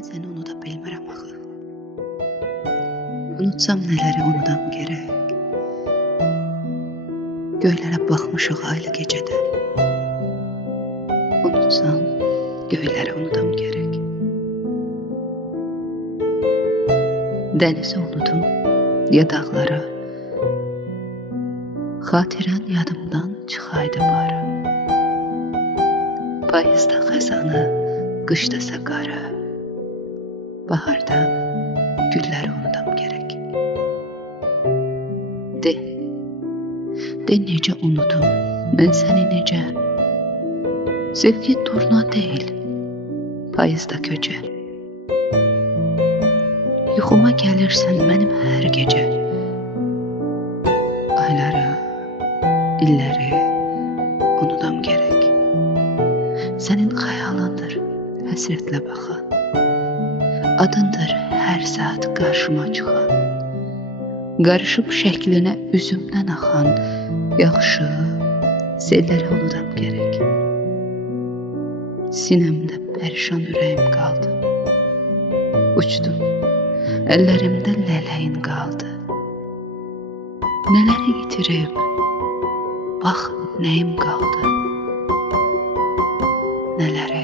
Mən səni unuda bilmirəm axı. Unutsam nələri unudam gerək. Göylərə baxmışıq aylı gecədə. Unutsam göyləri unudam gerək. Dənizi unutum ya dağlara. Xatirən yadımdan çıxaydı bara. Payızda xəzanı, qışda saqarı. Baharda gülləri unudam gerək. De necə unutum mən səni necə. Sevgi durna deyil, payızda köcə. Yuxuma gəlirsən mənim hər gecə. Ayları, illəri unudam gerək. Sənin xəyalındır həsrətlə baxan. Adındır hər saat qarşıma çıxan. Qarışıb şəklinə üzümdən axan yaxşı selləri unudam gerək. Sinəmdə pərişan ürəyim qaldı. Uçdum, əllərimdə lələyin qaldı. Nələri itirib, bax nəyim qaldı. Nələri